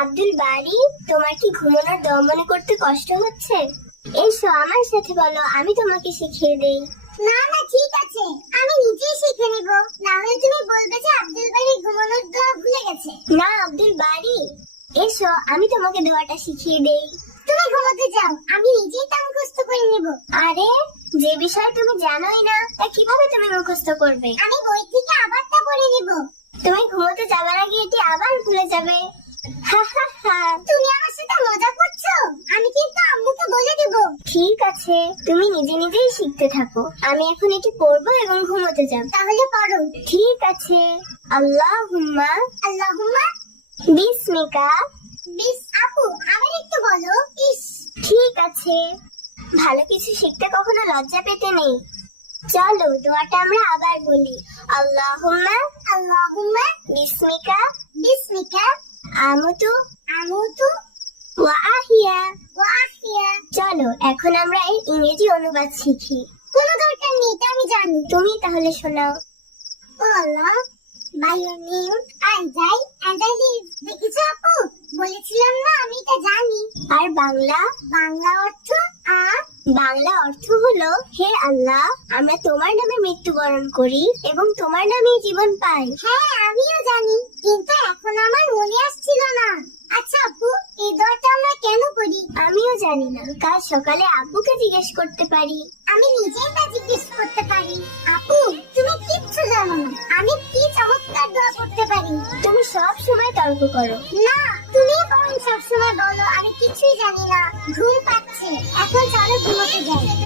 আব্দুল বারি, তোমার কি ঘুমানোর দমনে করতে কষ্ট হচ্ছে? এসো আমার সাথে বলো, আমি তোমাকে শিখিয়ে দেই। না না, ঠিক আছে, আমি নিজেই শিখে নিব। না হলে তুমি বলবে যে আব্দুল বারি ঘুমানোর দোয়া ভুলে গেছে। না আব্দুল বারি, এসো আমি তোমাকে দোয়াটা শিখিয়ে দেই। তুমি ঘুমোতে যাও, আমি নিজেই তা মুখস্থ করে নিব। আরে, যে বিষয় তুমি জানোই না তা কিভাবে তুমি মুখস্থ করবে? আমি বই থেকে আবার তা পড়ে নিব। তুমি ঘুমোতে যাবার আগে এটি আবার ভুলে যাবে। হা হা হা। তুমি আমার সাথে মজা করছো? আমি কিন্তু আম্মুকে বলে দেব। ঠিক আছে, তুমি নিজে নিজেই শিখতে থাকো। আমি এখন এটি পড়বো এবং ঘুমোতে যাব। তাহলে পড়ো। ঠিক আছে। আল্লাহুম্মা আল্লাহুম্মা বিসমিকা। আপু, আবার একটু বলো। ঠিক আছে, ভালো কিছু শিখতে কখনো লজ্জা পেতে নেই। চলো দোয়াটা আমরা আবার বলি। আল্লাহুম্মা আল্লাহুম্মা বিসমিকা বিসমিকা আমুতু আমুতু ওয়া আহিয়া। ওয়া আহিয়া। চলো এখন আমরা এর ইংরেজি অনুবাদ শিখি। কোনো দরকার নেই, এটা আমি জানি। তুমি তাহলে শোনাও। ও আল্লাহ, by your name I die and I live. দেখেছো আপু, বলেছিলাম না আমি এটা জানি। আর বাংলা? বাংলা অর্থ বাংলা অর্থ হলো, হে আল্লাহ, আমরা তোমার নামে মৃত্যুবরণ করি এবং তোমার নামেই জীবন পাই। হ্যাঁ, আমিও জানি, কিন্তু এখন আমার মনে আসছিল না। আচ্ছা আপু, এই দোয়াটা আমরা কেন করি? আমিও জানি না, কাল সকালে আব্বুকে জিজ্ঞেস করতে পারি। আমি নিজেই তা জিজ্ঞেস করতে পারি। আপু, তুমি কিচ্ছু জানো না, আমি কি চমৎকার দোয়া করতে পারি। তুমি সব সময় তর্ক করো। না, তুমি বরং সবসময় বলো আমি কিছুই জানি না, ঘুম পাচ্ছে।